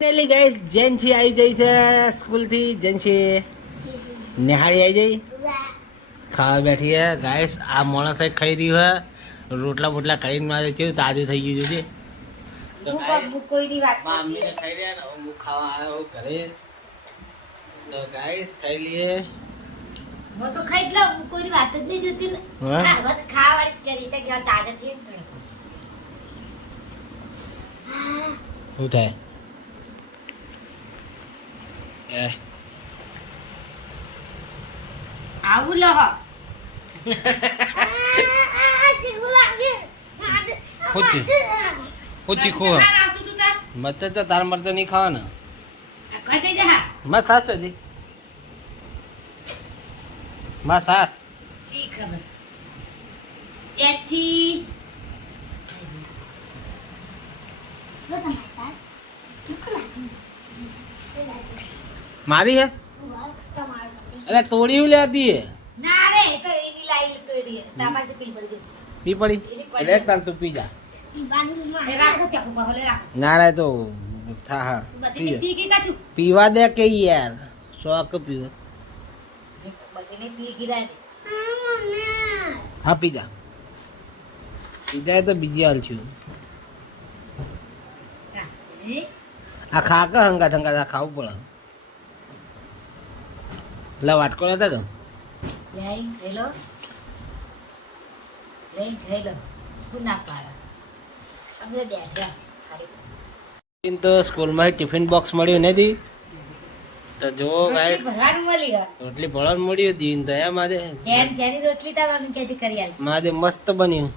Finally guys Gen Z આવી જઈ છે સ્કૂલથી જેન્સી નિહાળી આવી જઈ ખાવા બેઠી હે ગાઈસ આ માણસ ખાઈ રહ્યું હે રોટલા બોટલા કરીને મારે છે તાજું થઈ ગયું છે તો ખાઈ રહ્યા ને હું ખાવા આવ્યો ઘરે. તો ગાઈસ ખાઈ લઈએ. હું તો ખાઈ લઉં હું વાત જ નહીં જોતી ને. હા? હા, બસ ખાવાવાળી જ કરી. તાજા થઈએ શું થાય? એ. આવું લહ પૂછી. પૂછી ખો. આવતું તું તાર? મરચા નહીં ખાવાના. સાસમાં સાસ. શી ખબર? ત્યાંથી મારી હે? અરે તોડી લે દીએ ના રે તો એની લાઈ તો એની તામાજ પી પડી પી પડી? એટલે તાર તું પી જા. ના રે તો થા હા પીવા દે કે યાર શોખ પીવો હા પી જા. પીધા તો બીજી હાલ છું. આ ખા કે થંગા ખાવું પડે. લે વાટકો લેતા તો લઈ ખાઈ લો લઈ ખાઈ લો હું ના પાડે. અમે બેઠા. ટિફિન તો સ્કૂલમાં ટિફિન બોક્સ મળ્યું નથી. તો જો ગાઈસ રોટલી ભરવાનું મળી હતી તો એ મારે. રોટલી કરી મારે મસ્ત બન્યું.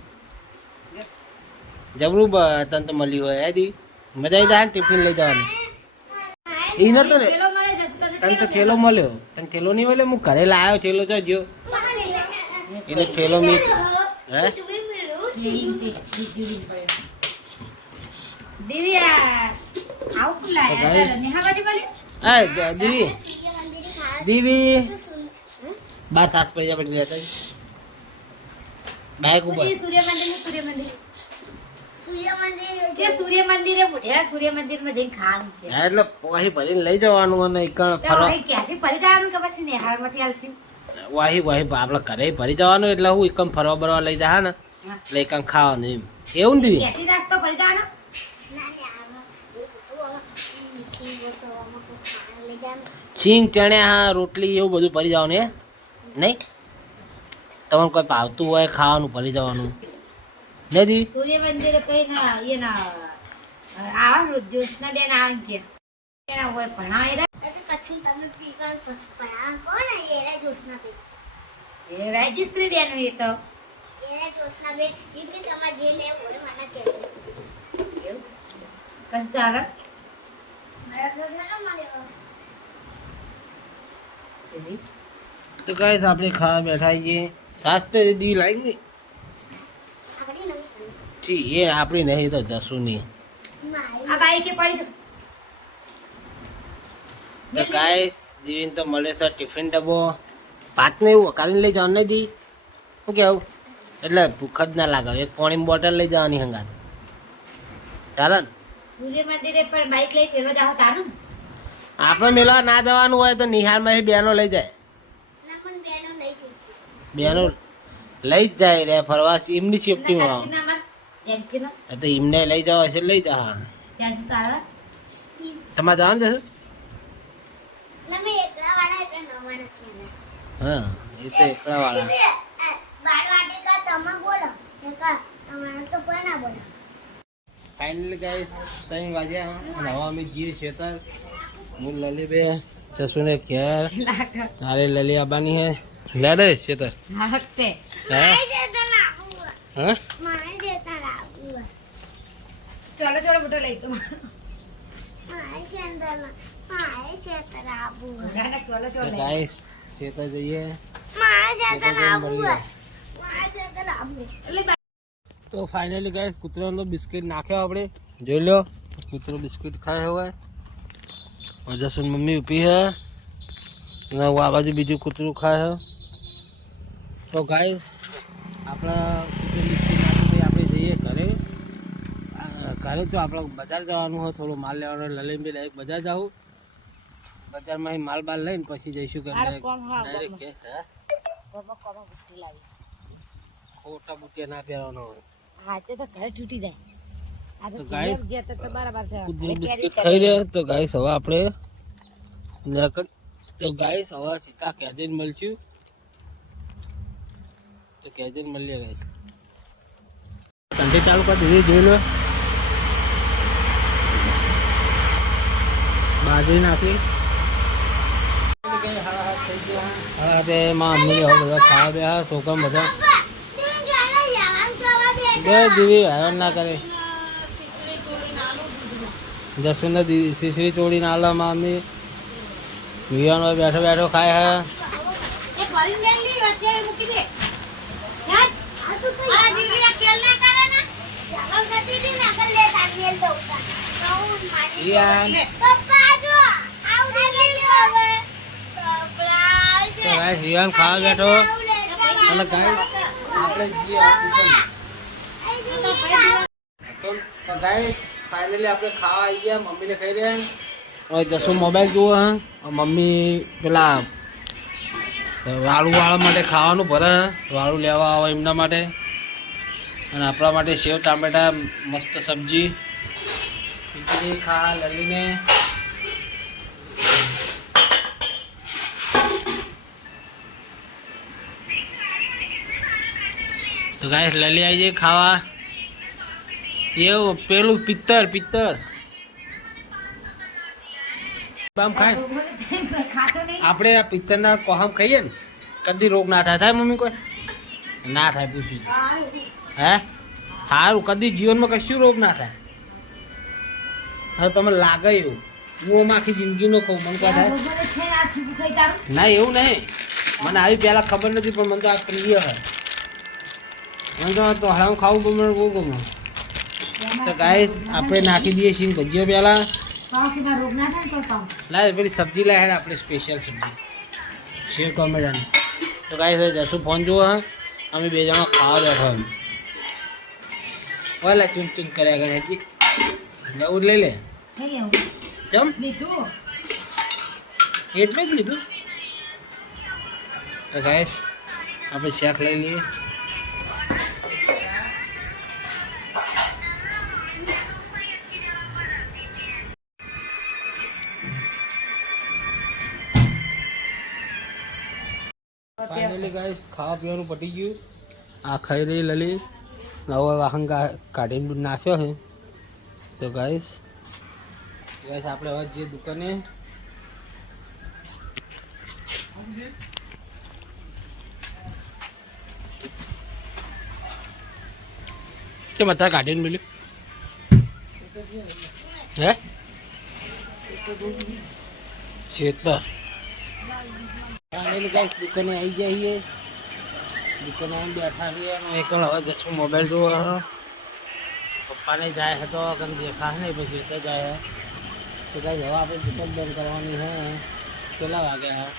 જબરું તને તો મળ્યું હોય હેદી મજા આવી જાય ટિફિન લઈ જવાની. એ નતો ને? તને તો થેલો મળ્યો. તને થેલો નહીં મળ્યો? હું ઘરે લાવ્યો થેલો તો જો. એટલે થેલો મી હે? દીદી પડ્યો દિવ્યા આવું કોણ લાયા? તો guys- નેહા બાજી બોલી? આ દ- દીવી. દીવી. બાર સાસ પૈસા પછી લેતા બાઈક ઉપર. સૂર્ય મંદિર સૂર્ય મંદિર જે સૂર્ય મંદિરે મોઢેરા સૂર્ય મંદિરમાં જઈને ખાવાનું છે. એટલે વાહી ભરીને લઈ જવાનું અને એકણ ફરવા. ક્યાંથી ફરી જવાનું કે પછી નેહાળમાંથી આલશું? વાહી વાહી આપણે ઘરે ભરી જવાનું એટલે હું એકમ ફરવા બરવા લઈ જા ને એટલે એકમ ખાવાનું એમ. એવું ને દીવી? ક્યાંથી નાસ્તો ફરી જવાનો? સિંગ ચણ્યા હા રોટલી એવું બધું ભરી જવાનું હે? નહીં? તમને કોઈ ભાવતું હોય ખાવાનું ભરી જવાનું? નહીં દીવી સૂર્ય મંદિર કઈ ના એના આવા જ્યોત્સના બેન આવે કે એના હોય ભણાવે રે. એ રાજેશ્રી બેન એ તો એવું. કશું તારે? એવી. તો ગાઈસ આપણે ખાવા બેઠા છીએ સાસ તો દીવી ઠી એ આપણી નહીં તો જશું નહીં આ બાઈકે પડી જશે. તો ગાઈસ દિવિન તો મળે છે ટિફિન ડબ્બો. ભાતને એવું વકારીને લઈ જવાનું નહીં દી શું કેવું? એટલે ભૂખ જ ના લાગે. એક પાણી બોટલ લઈ જવાની હંગાત. ચાલે ને. સૂર્ય મંદિરે પર બાઈક લઈ ફેરવા જાવ તારું આપણે મેળવા ના જવાનું હોય તો નિહાળમાં એ બેનો લઈ જાય. બેનો લઈ જ જાય રે ફરવા એમની સેફટીમાં. તો એમને લઈ જવા હશે લઈ જા. તમારે જવાનું છે? હા એ તો એકલા વાળા. ફાઇનલી ગાઈસ તમે વાજ્યા અને હવે અમે જઈએ ખેતર હું લલી જશું ને ઘેર. તારે લલી આવવાની હે. લે રે ખેતર લાગતે. હે હા ચોલો ચોલો મોટો લઈ તું બધાને ચોલો તો ચોલો લઈ. ગાઈસ ખેતર જઈએ એટલે બા- તો ફાઇનલી ગાઈસ કૂતરાનો બિસ્કિટ નાખ્યો આપણે જોઈ લો કૂતરો બિસ્કિટ ખાય હવે અજસન મમ્મી ઊભી હે અને આ બાજુ બીજું કૂતરું ખાય હે તો ગાય આપણા આપણે જઈએ ઘરે. ઘરે તો આપણે બજાર જવાનું હોય થોડો માલ લેવાનો હોય. લલિતભાઈ ડાયરેક્ટ બજાર જાવ બજારમાં માલ બાલ લઈને પછી જઈશું કે ડાયરેક્ટ ખોટા બુટિયા ના પહેરવાનો હોય. હા તો ઘરે તૂટી જાય. તો ગાય- બિસ્કિટ ખાઈ. રહ્યા તો ગાઈસ હવે આપણે તો ગાય સવા સીતા કેજેન મળશું. તો કેજેન મળીએ ગાઈસ કંઠી ચાલુ કરી દીધી જોઈ લો. બાજરી નાખી. હા તે માં મમ્મી બધા ખાવા બે છોકરા બધા. બે દીવી હેરાન ના કરે. જસુને શીશરી ચોડીને આલા મામી વિયાનો બેઠો બેઠો ખાય હે એ ભરીને લઈ લી, વચ્ચે મૂકી દે. યાર, આ દીકરી આ ખેલ ના કરે ને. ઈયાન લે. તો ગાઈસ વિયાન ખાવા બેઠો. અને ગાઈસ આપણે તો. ગાઈસ ફાઇનલી આપણે ખાવા આવી ગયા મમ્મીને ખાઈ રહ્યા. હવે જસુ મોબાઈલ જુઓ હા. મમ્મી પેલા વાળું વાળા માટે ખાવાનું ભરે વાળું લેવા આવે એમના માટે. અને આપણા માટે સેવ ટામેટા મસ્ત સબ્જી. ખીચડી ખા, લલીને. તો ગાઈસ, લલી આવી જાય ખાવા. એવું, પેલું પિત્તર પિત્તર. આમ ખાય. આપણે આ પિત્તરના કોહમ ખાઈએ ને, કદી રોગ ના થાય. થાય મમ્મી કોઈ? ના થાય, પૂછી. હે? સારું કદી જીવનમાં કશું રોગ ના થાય. હવે તમને લાગે એવું. હું આમ આખી જિંદગીનો કહું મને થાય ને. ના એવું નહીં. મને આવી પહેલાં ખબર નથી પણ મને તો આ પ્રિય હોય મને તો તો હરામ ખાવું ગમે બહુ ગમે. તો ગાઈસ આપણે નાખી દઈએ છીએ ભજીઓ પહેલાં. ના ને પેલી સબ્જી લાવે આપણે સ્પેશિયલ સબ્જી. શેર કોમેડાની. તો ગાઈસ જશું ફોન જુઓ હા. અમે બે જણા ખાવા બેઠા એમ ઓલા ચૂન ચૂન કર્યા કરે હજી. જ લઈ લે. થઈ લેવું. ચમ લીધું. એટલું જ લીધું. તો ગાઈસ આપણે શેક લઈ લઈએ. ફાઇનલી ગાઈસ ખાવા પીવાનું પટી ગયું. આ ખાઈ રહી લલી નવો વાહન કાઢીને નાખ્યો છે. તો ગાઈસ ગાઈસ આપણે હવે જે દુકાને તે બધા કાઢીને મળ્યું હે? ચેતર દુકાને આવી છીએ. દુકાને આવીને બેઠા છીએ એકલ હવે જશું મોબાઈલ જોવા. પપ્પાને જાય છે તો કંઈ દેખા નહીં પછી તો જાય છે તો ગાઈસ હવે આપણે દુકાન બંધ કરવાની છે કેટલા વાગ્યા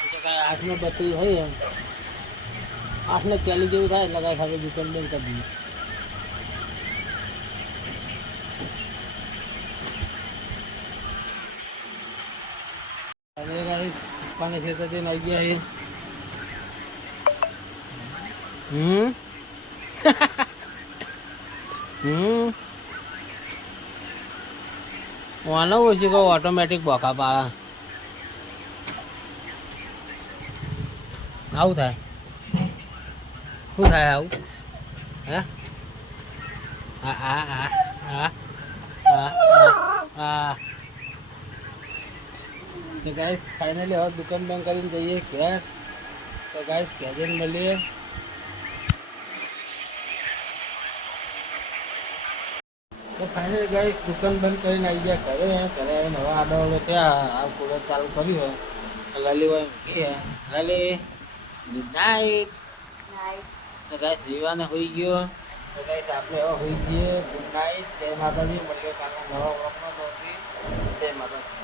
છે તો કાંઈ આઠને બત્રીસ થઈ એમ આઠને ચાલીસ જેવું થાય એટલે કાંઈ હવે દુકાન બંધ કરી દઈએ અરે ગાઈસ પપ્પાને ખેતર જઈને આવી ગયા છે હમ હમ વાનો ઓછી કહું ઓટોમેટિક બોકા પાડે આવું થાય શું થાય આવું હે આ આ આ આ આ આ આ તો ગાઈસ ફાઇનલી હવે દુકાન બંધ કરીને જઈએ ઘેર તો ગાઈસ ઘેર મળીએ તો ફાઇનલ ગાઈસ દુકાન બંધ કરીને આવી ગયા ઘરે ઘરે આવીને હવે આડો થયા આ કુલર ચાલુ કર્યું હોય. લાલી હોય કે લાલી ગુડ નાઇટ તો ગાઈસ વિવાને હોઈ ગયો. તો ગાઈસ આપણે હવે હોઈ ગઈએ. ગુડ નાઇટ જય માતાજી. મળીએ કાલે નવા વ્લોગમાં જય માતાજી.